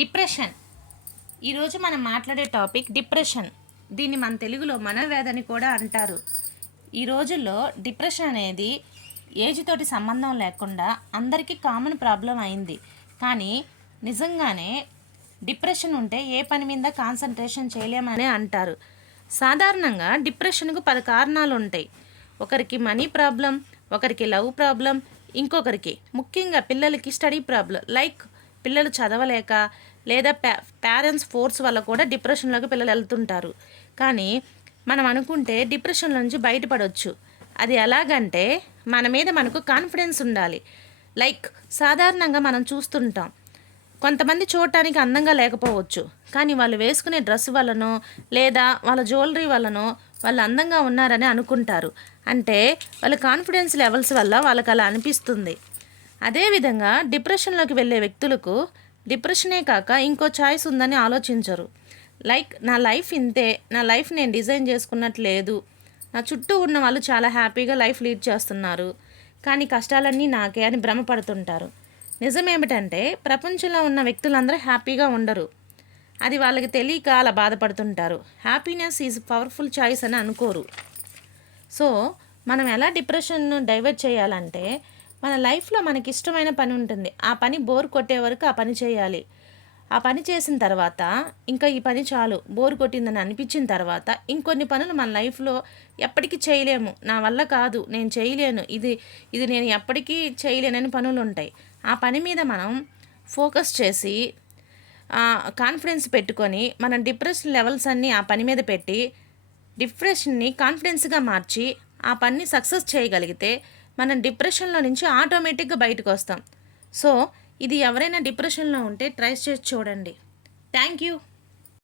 Depression. ఈరోజు మనం మాట్లాడే టాపిక్ డిప్రెషన్. దీన్ని మన తెలుగులో మనోవ్యాధి కూడా అంటారు. ఈ రోజుల్లో డిప్రెషన్ అనేది ఏజ్ తోటి సంబంధం లేకుండా అందరికీ కామన్ ప్రాబ్లం అయింది. కానీ నిజంగానే డిప్రెషన్ ఉంటే ఏ పని మీద కాన్సన్ట్రేషన్ చేయలేమని అంటారు. సాధారణంగా డిప్రెషన్కు 10 కారణాలు ఉంటాయి. ఒకరికి మనీ ప్రాబ్లం, ఒకరికి లవ్ ప్రాబ్లం, ఇంకొకరికి ముఖ్యంగా పిల్లలకి స్టడీ ప్రాబ్లం, లైక్ పిల్లలు చదవలేక లేదా పేరెంట్స్ ఫోర్స్ వల్ల కూడా డిప్రెషన్లోకి పిల్లలు వెళ్తుంటారు. కానీ మనం అనుకుంటే డిప్రెషన్ నుంచి బయటపడవచ్చు. అది ఎలాగంటే మన మీద మనకు కాన్ఫిడెన్స్ ఉండాలి. లైక్ సాధారణంగా మనం చూస్తుంటాం, కొంతమంది చూడటానికి అందంగా లేకపోవచ్చు, కానీ వాళ్ళు వేసుకునే డ్రెస్ వల్లనో లేదా వాళ్ళ జ్యువెలరీ వల్లనో వాళ్ళు అందంగా ఉన్నారని అనుకుంటారు. అంటే వాళ్ళ కాన్ఫిడెన్స్ లెవెల్స్ వల్ల వాళ్ళకి అలా అనిపిస్తుంది. అదేవిధంగా డిప్రెషన్లోకి వెళ్ళే వ్యక్తులకు డిప్రెషనే కాక ఇంకో చాయిస్ ఉందని ఆలోచించరు. లైక్ నా లైఫ్ ఇంతే, నా లైఫ్ నేను డిజైన్ చేసుకున్నట్టు లేదు, నా చుట్టూ ఉన్న వాళ్ళు చాలా హ్యాపీగా లైఫ్ లీడ్ చేస్తున్నారు, కానీ కష్టాలన్నీ నాకే అని భ్రమపడుతుంటారు. నిజమేమిటంటే ప్రపంచంలో ఉన్న వ్యక్తులందరూ హ్యాపీగా ఉండరు. అది వాళ్ళకి తెలియక అలా బాధపడుతుంటారు. హ్యాపీనెస్ ఈజ్ పవర్ఫుల్ చాయిస్ అని అనుకోరు. సో మనం ఎలా డిప్రెషన్ను డైవర్ట్ చేయాలంటే, మన లైఫ్లో మనకి ఇష్టమైన పని ఉంటుంది, ఆ పని బోర్ కొట్టే వరకు ఆ పని చేయాలి. ఆ పని చేసిన తర్వాత ఇంకా ఈ పని చాలు బోర్ కొట్టిందని అనిపించిన తర్వాత ఇంకొన్ని పనులు మన లైఫ్లో ఎప్పటికీ చేయలేము, నా వల్ల కాదు, నేను చేయలేను, ఇది నేను ఎప్పటికీ చేయలేనని పనులు ఉంటాయి. ఆ పని మీద మనం ఫోకస్ చేసి కాన్ఫిడెన్స్ పెట్టుకొని మనం డిప్రెషన్ లెవెల్స్ అన్నీ ఆ పని మీద పెట్టి డిప్రెషన్ని కాన్ఫిడెన్స్గా మార్చి ఆ పనిని సక్సెస్ చేయగలిగితే మనం డిప్రెషన్లో నుంచి ఆటోమేటిక్గా బయటకు వస్తాం. సో ఇది ఎవరైనా డిప్రెషన్లో ఉంటే ట్రై చేసి చూడండి. Thank you.